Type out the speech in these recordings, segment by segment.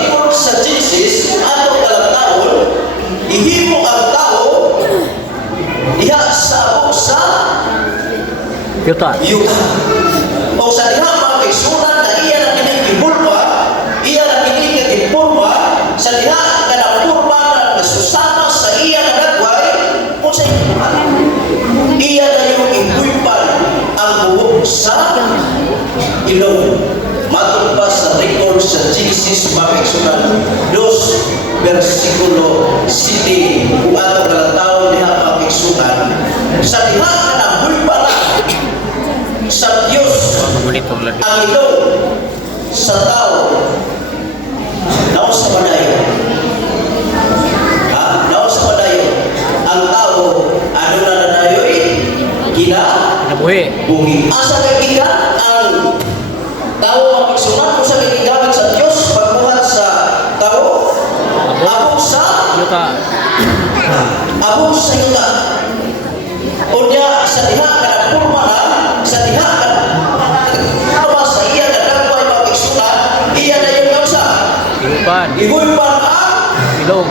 record sa Genesis, ato kalang taon, ihimo ang tao, diha sa abog sa Yuta. yuta. O sa diha mga kaisunan na iya na kinigibulwa, iya na kinigibulwa, sa diha na napurma na nasusama sa iya na nagway, kung sa ikuhan. Iya na yung ibuipan ang buhok sa ilong. Matod pa sa record sa Genesis mga kaisunan, 2 versikulo 7, kung ato kalang taon diha mga kaisunan, sa diha na nabuipan na sa Diyos ang ilong sa tao, naon sa madayo. Naon sa madayo. Ang tao, ano na nadayoy? Buhi. Asa kay gikan ang tao magsunod sa kay gigamit sa Dios pagbuhat sa tao? Abog sa Yuta. abog sa yuta. Unya sa diha kana purma na sa diha kana sa iya kana dagway magsunod, iya na yung kausa. Ibuipan ang Ilong.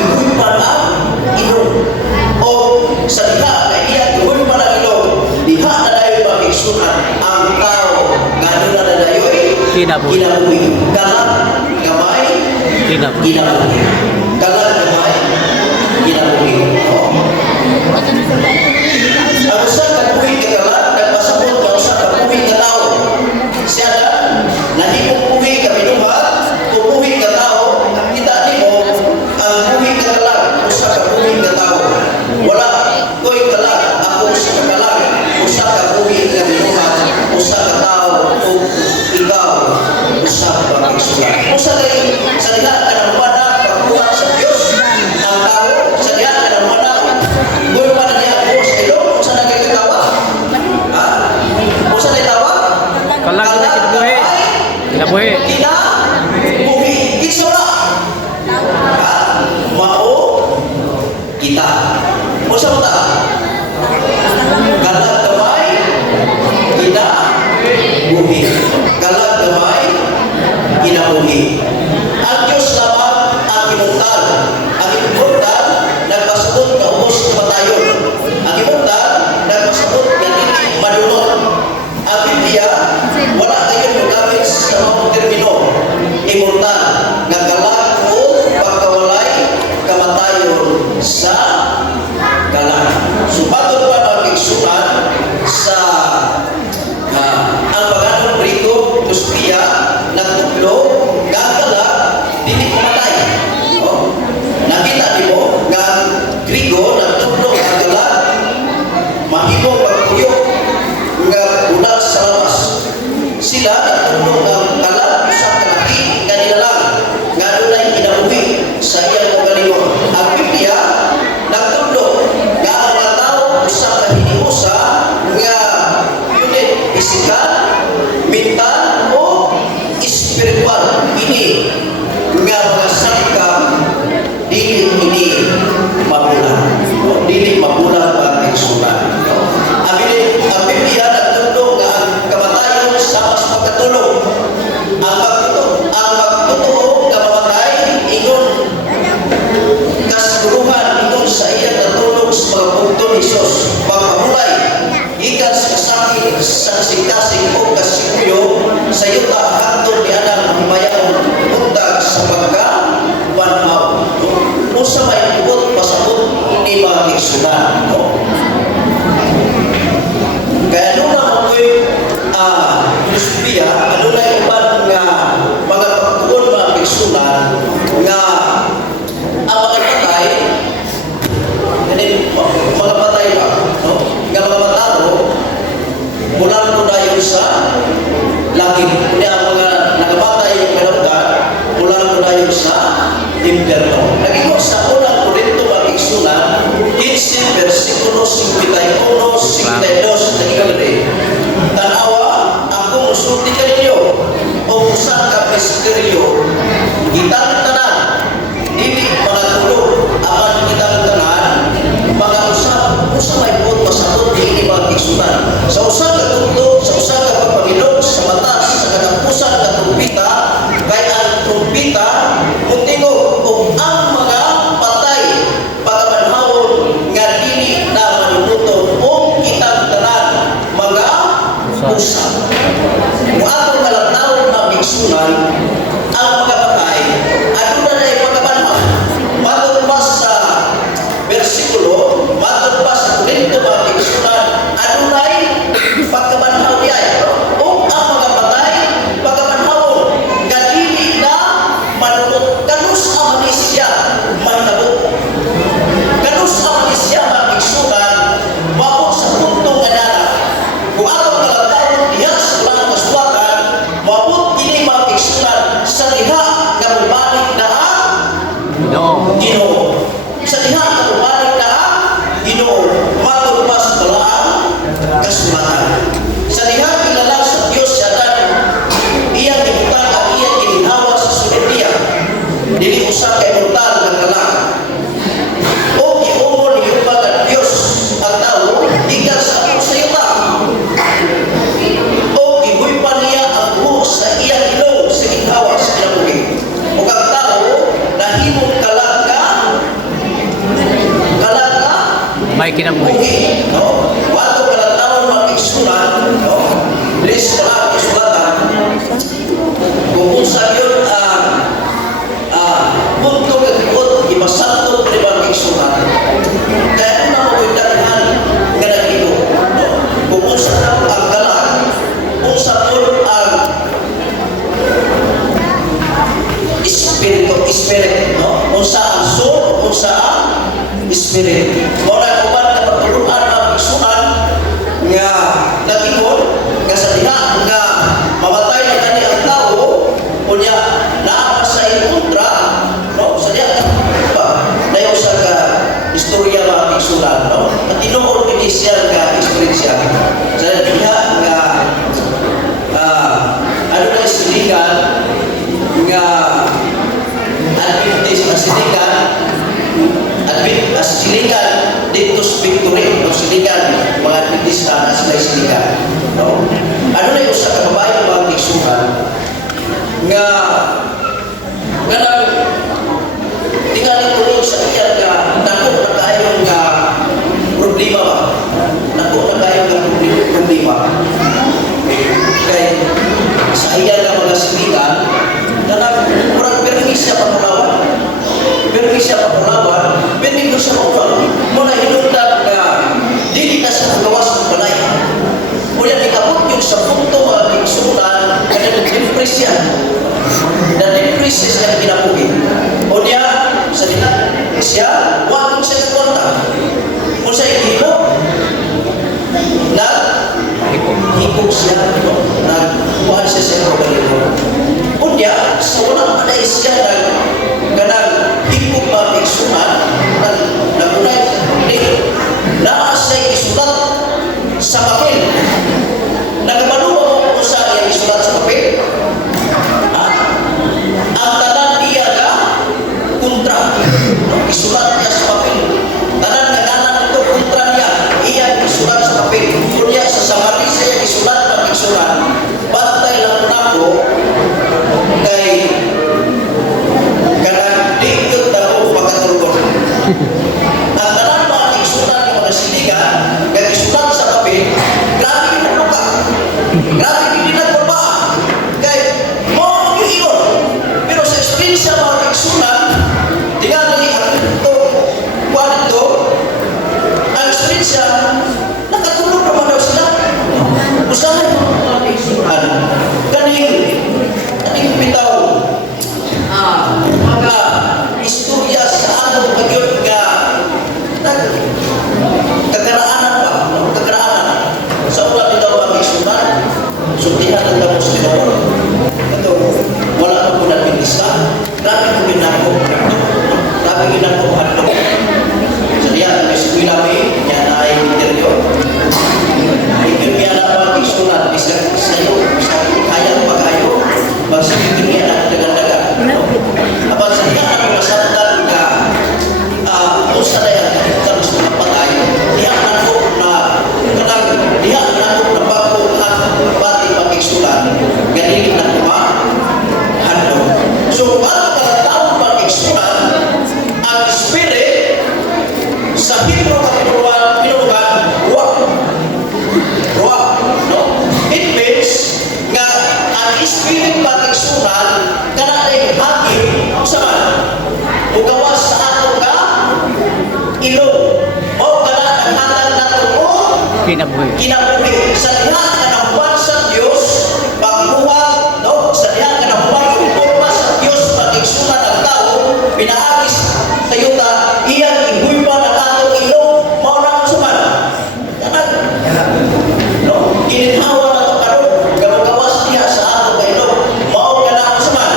ibuipan ang ilong. O sa diha na iya ibuipan ang ilong, diha na dayon magsunod ang tao ngano na dayon Kinabuhi. kalat gamay Kinabuhi. kalat gamay kinabuhi. Ang usa ka buhi ka kalat nagpasabot nga usa ka buhi ka tao. Siya na nahimong buhi ka minuhat, kung buhi ka tao, kita nimo ang buhi ka kalat, usa ka buhi ka tao. Wala ko'y kalat, ako usa ka kalat, usa ka buhi ka minuhat, usa ka tao, o ikaw usa ka pagsulat. Usa kay sa diha ka nang wala pagbuhat sa Dios ang tao, sa diha ka nang wala kung pa na diha ko sa ilong, usa na kay katawa. Usa na tawa? Kalag na kinabuhi. Kinabuhi. Kinabuhi. Isa na. Mao kita. Usa mo ta? Kalag gamay kinabuhi. Kalag gamay kinabuhi. Ang Diyos lamang ang kinungtan. Ang kinungtan nagpasabot na ubos kumatayon. Ang kinungtan nagpasabot na hindi madunot. Ang Biblia wala kayong magamit sa mga termino. Imortal, nagkalag o pagkawalay kamatayon sa kalag. Subatod pa magigsunan sa ang pag-anong Griego, Tuspia, nagtutlo, gagala, dili kumatay. Nakita niyo nga ang Griego, nagtutlo, gagala, mahimo pagpuyo, nga unak sa labas. Sila nagtutlo ng kalat, usap kalaki, kanila lang, nga doon kinabuhi sa iyang kagalingon. Ang Biblia, nagtutlo, nga ang mga tao, usap na hinimusa, nga unit, pisikal, mental o spiritual. Ini nga mga sakit dili ini mabulan. Dili mabulan mga kaisunan. Ang Biblia nagtuturo nga ang kamatayon sa mas pagkatulog. Ang magtuturo nga mamatay ingon kasiguruhan ingon sa iyang natulog sa mga punto ni Jesus. Pagpamulay ikan sa kasakit sa kasing-kasing o kasikuyo sa yuta hangtod ni Adang himayang buntag sa pagka-banhaw. Kung sa may ibot pasabot ni mga kaisunan. Kaya doon na ako'y Luspia, ano na iban nga mga pagtuon mga kaisunan nga ang mga patay, mga patay ba? No? Nga mga mataro, mula ko tayo sa langit. Kundi ang mga nakamatay yung kanabukan, mula ko tayo sa impyerno. Naging sa unang Korinto mga kaisunan, 15 versikulo 51, 52, naging tanawa, ako musulti ka ninyo, o usa ka misteryo, kitang tanan, dili mga tulog, aman kitang tanan, mga usa may buot pasabot, dili mga kaisunan. Sa usa ka tuntog, sa usa ka pagpangilog, sa mata, sa katapusan, katumpita, kay ang usa. Kung atong kalatawon na biksunan, ang mga patay, ano na na ipagabanhaw? Matod pa sa versikulo, matod pa sa Korinto mga biksunan, ano na pagkabanhaw niya? O ang mga patay, pagkabanhawon, kadili na manunod, kanus ang manisya, mantabot. Kanus ang manisya, mga biksunan, mabot sa puntong ganara. Kung atong kalatawon diha sa ulang kasuwatan, mabot kini mga biksunan sa diha na bumalik na ang No. Ginoo. Sa diha na bumalik na ang Ginoo, matod pa sa balaang kasulatan. Sa diha kilala sa Dios sa tanan, iyang gibutang at iyang gininhawa sa sulod niya. Dili usa ka immortal nga kalang. O giumon ni Jehova nga Dios ang tao gikan sa atong sayuta. O gibuy pa niya ang buhok sa iyang ilong sa ginhawa sa kinabuhi. O ang tao nahimong kalaga May kinabuhi. buhi, no? Wato kalatawon mga igsunan, no? Please wala isulatan. Kung unsa yun punto kagibot ipasanto ni mga igsunan. Kaya kung nakuwindahan nga nag-ino, no? Kung unsa na ang galang, unsa po ang spirit, no? Unsa ang soul, unsa ang spirit. Muna kuman na pagtuluan ng igsunan nga nag-ingon nga sa diha nga mamatay na kani ang tao unya naa sa kontra, no? Sa diha ba dayon sa ka istorya mga igsunan, no? At tinuod kini siya nga eksperyensya sa diha nga ano na siligan nga Adventist na siligan dito sa Victory, no? Siligan mga Adventista na sila siligan, no? Ano na yung sa kababayan mga igsunan nga nang tingali tulong sa iya nga nako na kayo nga problema ba? Nako na kayo nga problema. Kaya sa iya nga mga siligan na murag permisya pangulawan. Permisya pangulawan, pwede ko sa mga muna hinundan nga dili na sa gawas ng balay. Muna ikabot yung sa punto mga igsunan na depresya. Na depresya siya kinabuhi. O niya, sa diha, siya, wag mo siya kontak. Kung siya ihilo, na hipog siya, no? Nagkuhan siya sa pagbalito. Unya, sa walang paday siya ganang hipog mga igsunan, nagunay naa siya isulat sa papel. Nagmaluwa mo kung saan yung isulat sa papel. Ang tanan niya na kontra. Isulat niya sa papel. Tanan na ganan ito kontra niya. Iya isulat sa papel. Kunya sa samari siya isulat ng igsunan. Bantay lang nako kay kanang di yun na ako pagkatulog. Ang tanan mga igsunan ng mga siligan, kaya isulat sa papel, grabe ginagawa. Grabe ginagawa. Kaya mo yung iyon. Pero sa experience mga igsunan, tingali ang ito, kuwan ito, ang experience nakatulog naman daw sila. Usahan mga igsunan. Kaning bitaw mga istorya sa ano pag-yun nga kagaraanan pa, kagaraanan sa ulang bitaw mga igsunan. Suntihan ang tapos bitaw. Ito, wala na po na pinista. Grabe ko ginako. Grabe ginako ano. Sa diyan, may eskwila may yan ay interview. Ikirmiya na mga igsunan, isa sa'yo, sa kaya mo pag-ayo, magsakit niya na dagan-dagan. Kapag sa diyan ako nasantan nga, kung sa dayan, tapos na patay, diyan na po na, diyan na po na bago ang bati mag-igsunan. kinabuhi sa diha nga nahuman sa Dios pagbuhat, no, sa diha nga nahuman yung forma sa Dios pag-igsunan ang tao pinaagis sa yuta iyang ibuiba ng atong ilong mao na suman kanang no ginhawa na to karon gawagawas diha sa ato kay ilong mao kana suman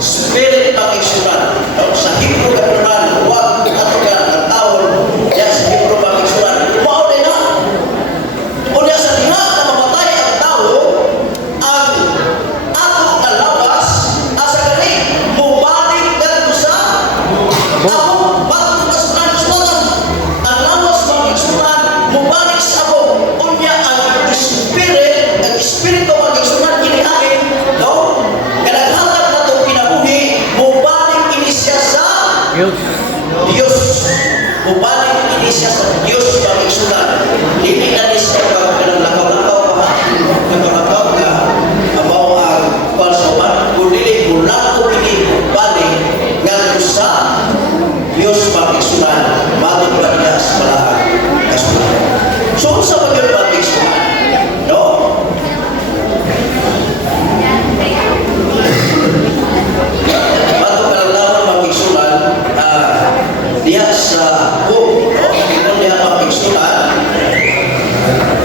spirit pag-igsunan, no, sa Hebrew katunan wag ato ka ng taon diha sa Hebrew pag-igsunan mao din na unya sa diha na mamatay ang tao ang ato kalabas asa gani mubalik kadto sa ako bago kasunan sunan ang lawas pag-igsunan mubalik sa ako unya ang espiritu pag-igsunan kinihain, no, kadaghanan na itong kinabuhi mubalik ini siya sa Diyos. Diyos. Mubalik ini siya sa Diyos pag-igsunan. Hindi na ni siya pag-lakaw-lakaw ka, nagkalakaw ka, abaw ang palsuman, kundi mula ko pinibalik nga sa Diyos pag-igsunan, bago ba niya sa malahan kasunan. So, sa pag-yung pag-igsunan, no? Bago ka lang naman pag-igsunan, diya sa book, no? Kung diya pag-igsunan,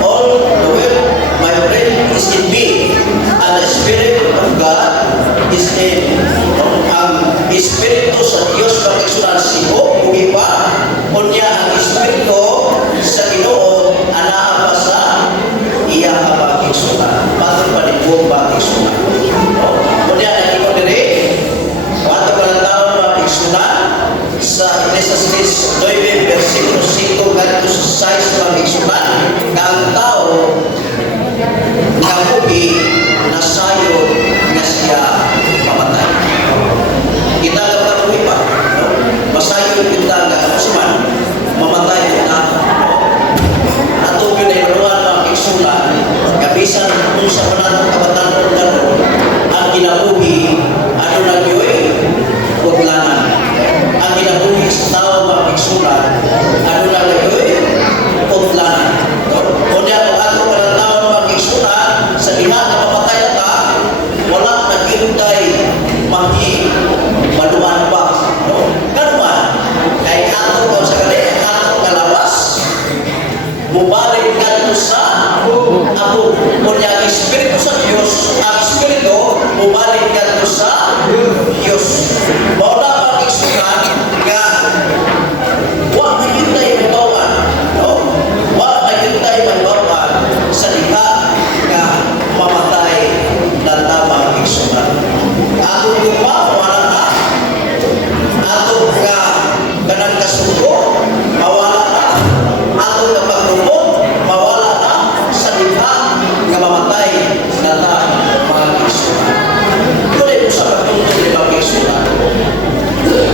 all the way my brain is in me, and the Spirit of God is in, no? Ang Espiritu sa Diyos pag-igsunan sibo, buhi pa, kunya ang Espiritu sa Ginoo, anaa pa sa iya pag-igsunan. Bago pa rin buong pag-igsunan. No? Kunya, naging diri, bago pa lang taon pag-igsunan, sa Ecclesiastes 9, versikulo 5, ganito sa 6 pag-igsunan, na ang tao nabuhi na sayo na siya mamatay. Kita ang nabuhi pa, no? Masayo kita ang kasuman, mamatay kita. Atong yun ay maruhan pag-igsunan, kabisan kung sa panatong kabataan karon ang kinabuhi, ano na yun? Paglangan. Ang kinabuhi sa tao pag-igsunan, ano na yun? Paglangan. Kunya kung ato ka ng tao pag-igsunan, sa diha na mapatay ka, wala naghintay maluan pa. No? Kanuman, kay ato ko sa kanya, ato kalawas, mubalik ka sa ako. Kunya ang Espiritu sa Diyos, ang Espiritu, mubalik ka sa Diyos. Mawala pag-igsunan nga wala na yun tayo mabawan, no? Wala na yun tayo mabawan sa diha nga mamatay na tama pag-igsunan. Ato yung mawala na, ato ka ganang kasuko, mawala na, ato ka paglumot, mawala na sa diha nga mamatay na tama pag-igsunan. Tuloy mo sa pagtuntun ng pag-igsunan.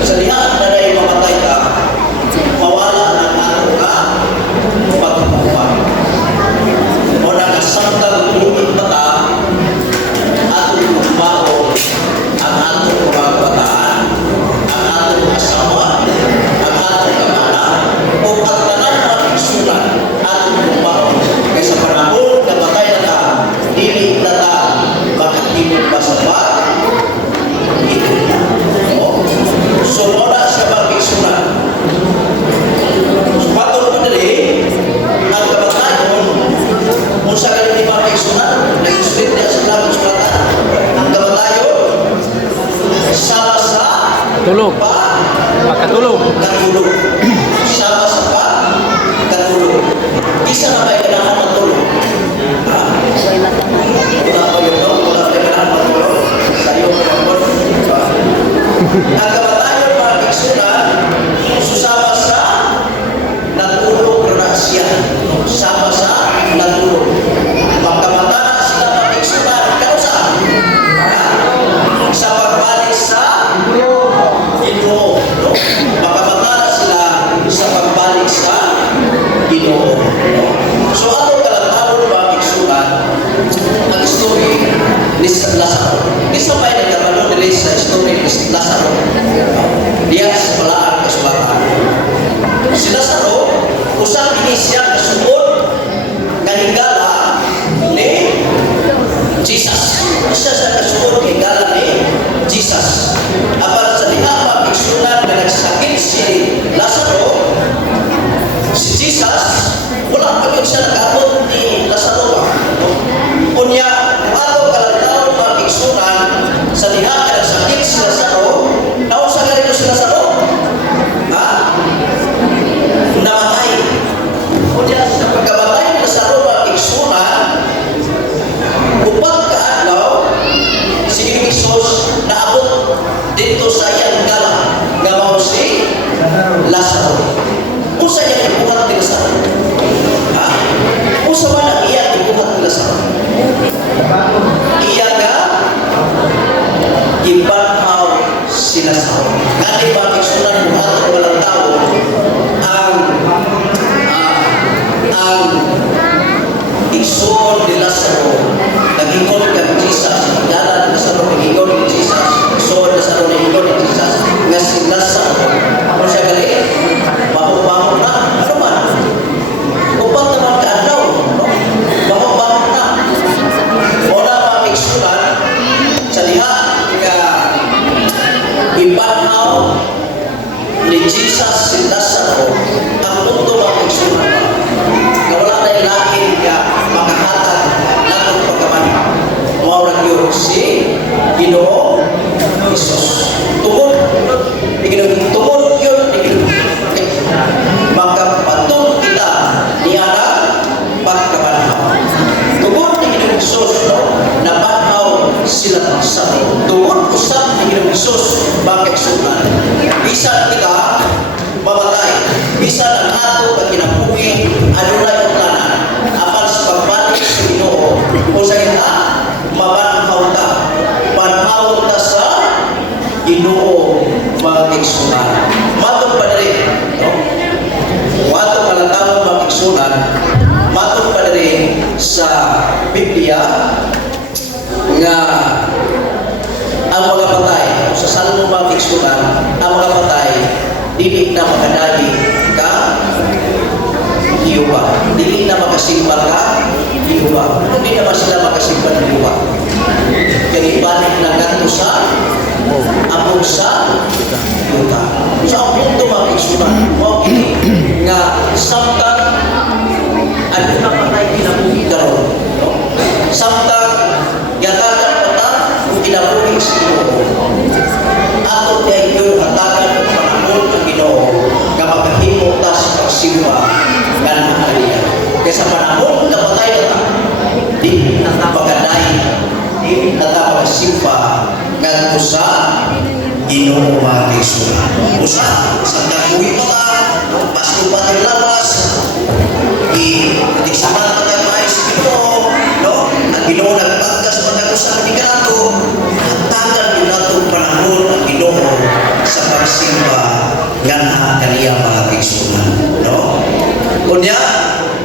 Sa diha na dahil mamatay ka, mawala na ato ka pagkukuha. O nakasamtang lumit mata, ato kumao ang ato kumagbataan, ang ato asawa, ang ato kamana, o pagtanan ng pag-igsunan, ato kumao. Kaya sa panahon na patay na ta, dili na ta makatibig pa sa bag, ito na. So, wala siya pag-igsunan. Patol ko nili, ang kabatayon, kung sa ganun di pag-igsunan, nag-isulit niya sa labos bata. Ang kabatayon, sama sa Tulog. Pagkatulog. katulog. Sama sa katulog. Isa na may kailangan matulog. Wala ko yun, no? Wala ko kailangan matulog. Sa'yo, ang kabatayon pag-igsunan, susama sa natulog na siya. Sama sa natulog. Pagkamata na sila pag-igsunan, kano saan? Sa pagbalik sa Ginoo. No? Pagkamata na sila igsoon ni Lazaro, nagingon kang Jesus, dalan ni Lazaro, nagingon ni Jesus, igsoon ni Lazaro, nagingon ni Jesus, nga si Lazaro, ano siya gali? Bahong-bahong na, ano man? Upat naman kaadlaw, no? Bahong-bahong na. Una pa igsunan, sa diha, ka ibanhaw ni Jesus si Lazaro, ang mundo ang igsunan ba? Na wala na ilahin ka makahatag na kung pagkaman. Maurag yun si Ginoo Jesus. Tungod yun, makapatong kita niya na pagkamanhaw. Tungod ni Ginoo Jesus, no? Nabanhaw sila sa tungod usap ni Ginoo Jesus makiksunan. Bisan kita mamatay, bisan ang ato at kinabuhi adunay ang tanan apan sa pagbalik sa Ginoo o sa kita mabanhaw ta sa Ginoo makiksunan. Matong pa diri, no? Matong kalatawang makiksunan, matong pa diri sa Biblia nga ang mga patay sa salmong makiksunan, ang mga patay dili na makadali ka Hiyuba, dili na makasimba ka Hiyuba, hindi naman sila makasimba ng Hiyuba. Kaya ibalik na ganito sa among sa Hiyuba. So ang punto makiksunan, okay, nga samtang ano na patay kinabuhi karon, no? Samtang yatagan pata kung kinabuhi sa Ginoo. Ato kay yun hatagan ng panahon ng Ginoo na magkahimo ta sa pagsimba ng Maria. Kaya sa panahon na patay na ta, di na ta magaday, di na ta magsimba ngadto sa Ginoo makiksunan. Usa sa kabuhi pa ta, pasto pa tayo labas, saman pa tayo maayos sa Ginoo, no? Ang Ginoo nagpagkas pa tayo sa kanikato, hatagan din nato panahon ang Ginoo sa pagsimba nga kaniya makiksunan, no? Kunya,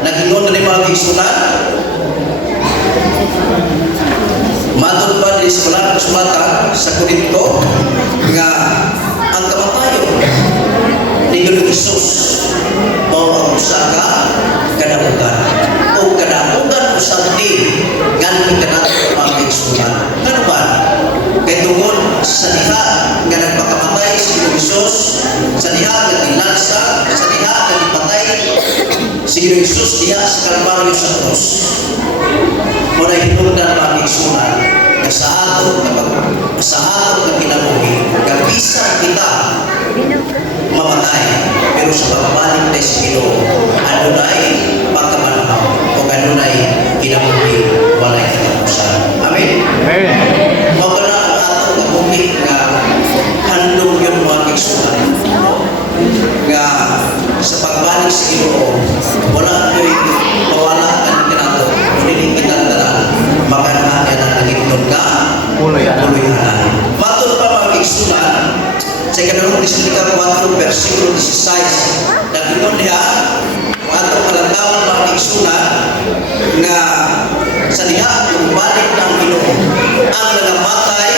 nagingon na ni makiksunan, matod pa di sumatan sa Korinto nga ang kamatayon ni Ginoo Jesus mao ang usa ka kadamugan o kadamugan usab din nganong kanato makiksunan. Ano ba? Kay tungod sa diha nga nagpakamatay si Ginoo Jesus, sa diha nga tinlansa, sa diha nga gipatay si Ginoo Jesus diha sa Kalbaryo sa krus. Muna hinungdan makiksunan nga sa ato nga kinabuhi, kabisan kita mamatay, pero sa pagbalik tayo sa Ginoo, adunay pagkamanhaw o adunay kinabuhi, walay katapusan. Amen? Amen. Mawala ang ato kabuhi nga handog yung mga kiksunan. Nga sa pagbalik sa Ginoo, wala ko'y mawala ang kinato, kunin kinandaran, makanaan yan ang nagigtod ka, puluyanan. Matod pa mga kiksunan, sa ikanunong Tesalonika 4, versikulo 16, naginom niya, kung atong kalantawan mga kiksunan, nga sa diha kung balik ng Ginoo, ang nangamatay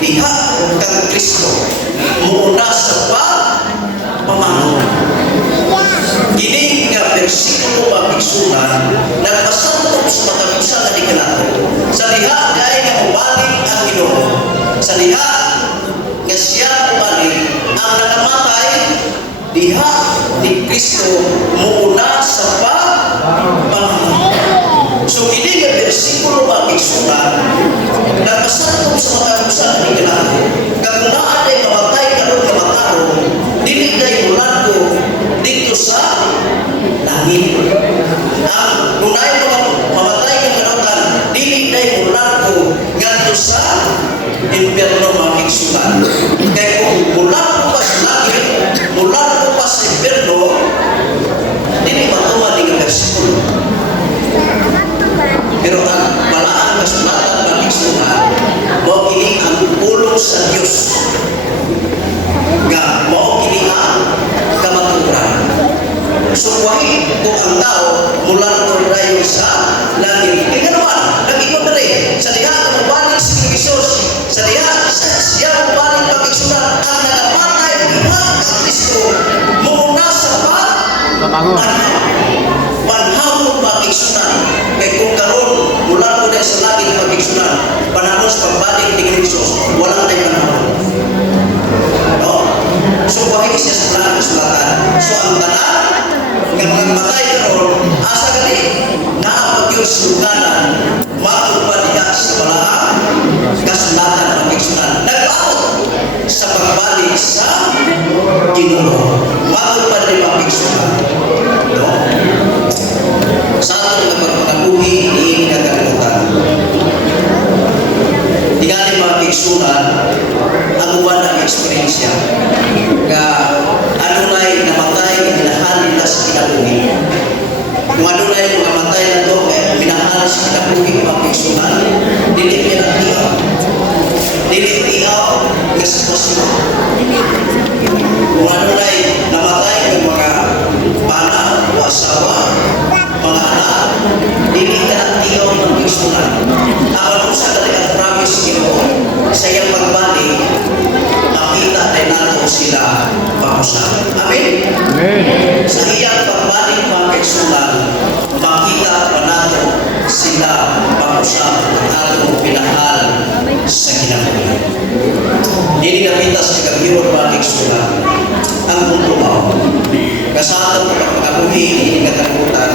diha kang Kristo, muuna sa pamamanon. Kini nga versikulo mga kiksunan, nagpasantong sa matagusan na ikanato. Sa diha dahil nga mabalik ang Ginoo, sa diha nga siya balik ang nangamatay diha ni Kristo muuna sa pamamanon. So kini nga bersikulo ba kiksunan nagpasantong sa matagusan na ikanato. Kung naa ay mamatay karon kamataro, dili day mulado dito sa langit. Kung naay mamatay ka karon, dili day mulado ngadto sa impyerno mga kiksunan. Kaya kung mulado pa sa langit, mulado pa sa impyerno, dili matuwa ni bersikulo. Pero ang malaan kasulatan ng kiksunan, mo ini ang pulong sa Diyos Panahon. Panahon makiksunan. Kaya kung karon mula ko na sa langit makiksunan, panahon sa pagbalik ni Kristo, wala tayong panahon. No? So, bakit siya sa langit sulatan? So, ang tanan ng mga matay karon, asa gali, naapag yung sultanan, matupad niya sa balaang kasulatan ng makiksunan. Nagpaot sa pagbalik sa Ginoo. Matupad ni makiksunan. No? Sa ating nagpapakabuhi, hindi nagkakalimutan. Tingali mga piksunan, ang uwan ang eksperyensya. Nga, adunay namatay, minahan nila sa kinabuhi. Kung adunay namatay na ito, minahan sa kinabuhi mga piksunan, dili pinag-iyaw. Dili iyaw nga sitwasyon. Kung adunay namatay ng mga pana o asawa, mga anak, dili ka nagtiyaw ng piksunan. Awan mo sa talagang promise Ginoo sa iyang pagbalik, makita tayo nato sila pamusahan. Amen? Amen. Sa iyang pagbalik mga piksunan, makita pa nato sila pamusahan at atong pinahal sa kinabuhi. Dili nakita sa kagabiyon mga piksunan ang mundo mo. Kasama ng pagkabuhi, hindi nakalimutan,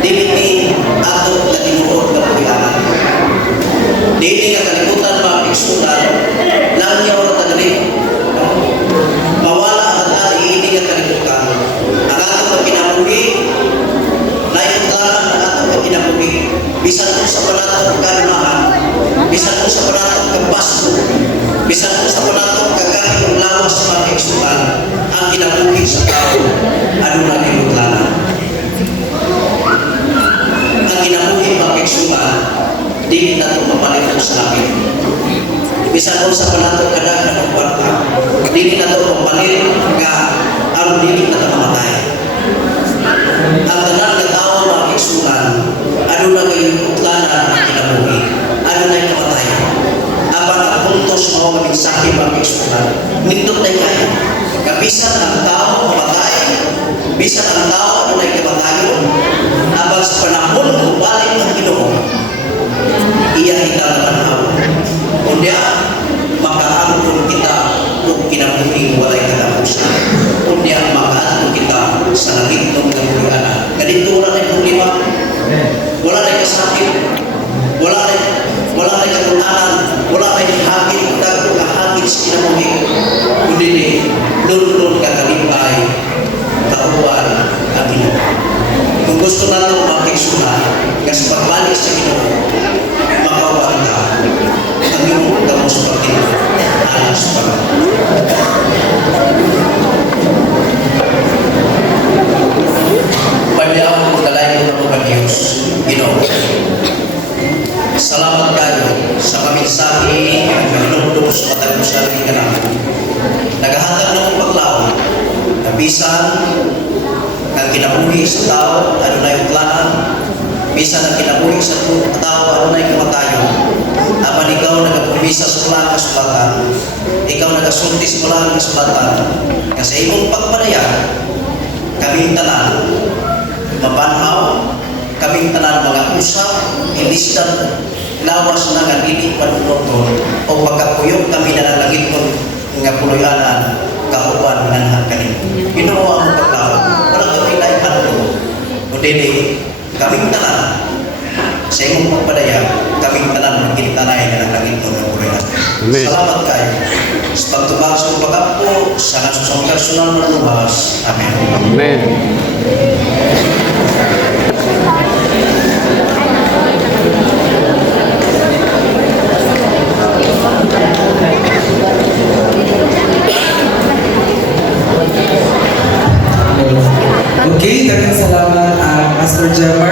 dili ato na tinuod na puyanan. Dili nga kalimutan mga piksunan, lang niya o tagalit. Mawala ang atali, hindi nga kalimutan. Ang ato na kinabuhi, naitutaran ang ato na kinabuhi. Bisan ko sa panatong kalunahan, bisan ko sa panatong kapasto, bisan ko sa panatong kagahing lawas mga piksunan, ang kinabuhi sa tao, ano na kinutlanan. Ang kinabuhi mga piksunan, di na ito mapalito sa langit. Bisan ko sa panatong kadang ng kwarta, di na ito mapalit nga ang di na ito mamatay. Ang tanang na tao mga piksunan, ano na kayong kutlanan ang kinabuhi? Ano na yung kamatay? Apan ang puntos mo ang mensahe mga piksunan, nindot na kayo. Kabisan ang tao mamatay, bisan ang tao ano na yung kamatayon, apan sa panahon kung balik ng Ginoo, iya kita namanhaw. Kunya, makaangkon kita kung kinabuhi walay katapusan. Kunya, makaangkon kita sa langit ng kabuhianan. Ganito wala na yung problema, wala na yung kasakit, wala na yung katulanan, wala na yung hagit, dago kahagit sa kinabuhi. Kundi lulun kakalipay, kauwan ang Ginoo. Kung gusto natin makiksunan, kasi pagbalik sa Ginoo, makauwan ka, ang iyong damos pagkino, alas pa. Pagdiyawang magdalay ko ng mga Diyos, Ginoo. Salamat kayo sa kaminsaki ng Panginoon sa patagusan ng ikanaman. Nagahatag ng paglaon, nabisan ng kinabuhi sa tao, ano na yung planan, bisan ng kinabuhi sa tao, ano na yung kamatayon. Apan ikaw nagpumisa sa ulang kasulatan, ikaw nagasulti sa ulang kasulatan, kasi imong pagpadaya, kaming tanan, mapanhaw, kaming tanan mga usap, ilistan, lawas na nga dili panunoton, o pagkapuyog kami na nalangit ko nga puloyanan, kauban nga kanin. Ginawa ang paglawan, wala kami laihan ko, o dili, kaming tanan, sa imong pagpadaya, kaming tanan magkinitanay na nalangit ko nga puloyanan. Salamat kayo. Sa pagtubag sa pagkapo, sa nasusong personal na luwas. Amen. Amen. Okay, daghang salamat Pastor Jemar.